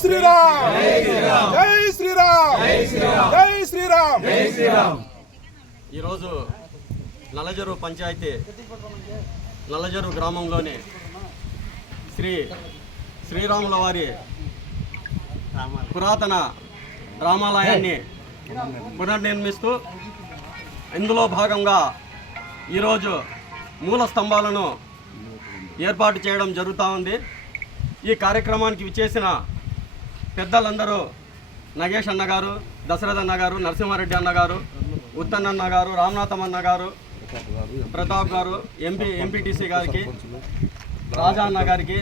శ్రీరామ్! జై శ్రీరామ్! జై శ్రీరామ్! ఈరోజు నల్లజరు పంచాయతీ నల్లజరు గ్రామంలోని శ్రీ శ్రీరాముల వారి పురాతన రామాలయాన్ని పునర్నిర్మిస్తూ ఇందులో భాగంగా ఈరోజు మూల స్తంభాలను ఏర్పాటు చేయడం జరుగుతూ ఉంది. ఈ కార్యక్రమానికి విచ్చేసిన పెద్దలందరూ నగేష్ అన్న గారు దశరథ అన్న గారు నరసింహారెడ్డి అన్న గారు ఉత్తన్ అన్న గారు రామనాథం అన్న గారు ప్రతాప్ గారు ఎంపీ ఎంపీటీసీ గారికి రాజా అన్న గారికి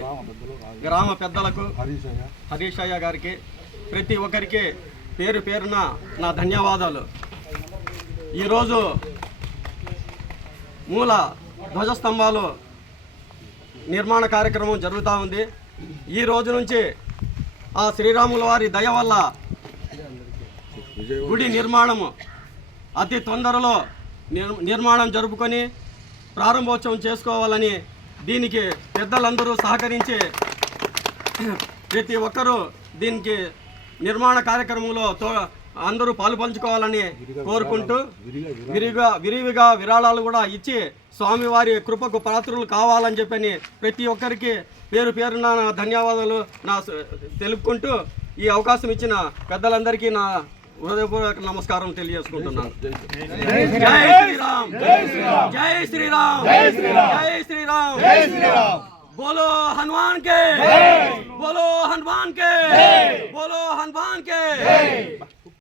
గ్రామ పెద్దలకు హరీష్ అయ్య గారికి ప్రతి ఒక్కరికి పేరు పేరున నా ధన్యవాదాలు. ఈరోజు మూల ధ్వజస్తంభాలు నిర్మాణ కార్యక్రమం జరుగుతూ ఉంది. ఈ రోజు నుంచి ఆ శ్రీరాముల వారి దయ వల్ల గుడి నిర్మాణము అతి తొందరలో నిర్- నిర్మాణం జరుపుకొని ప్రారంభోత్సవం చేసుకోవాలని దీనికి పెద్దలందరూ సహకరించి ప్రతి ఒక్కరూ దీనికి నిర్మాణ కార్యక్రమంలో తో అందరూ పాలు పంచుకోవాలని కోరుకుంటూ విరివిగా విరివిగా విరాళాలు కూడా ఇచ్చి స్వామివారి కృపకు పాత్రలు కావాలని చెప్పని ప్రతి ఒక్కరికి పేరు పేరున నా ధన్యవాదాలు నా తెలుపుకుంటూ ఈ అవకాశం ఇచ్చిన పెద్దలందరికీ నా హృదయపూర్వక నమస్కారం తెలియజేసుకుంటున్నాను. జై శ్రీరామ్. జై శ్రీరామ్. జై శ్రీరామ్. బోలో హనుమాన్ కే. బోలో హనుమాన్ కే. బోలో హనుమాన్ కే.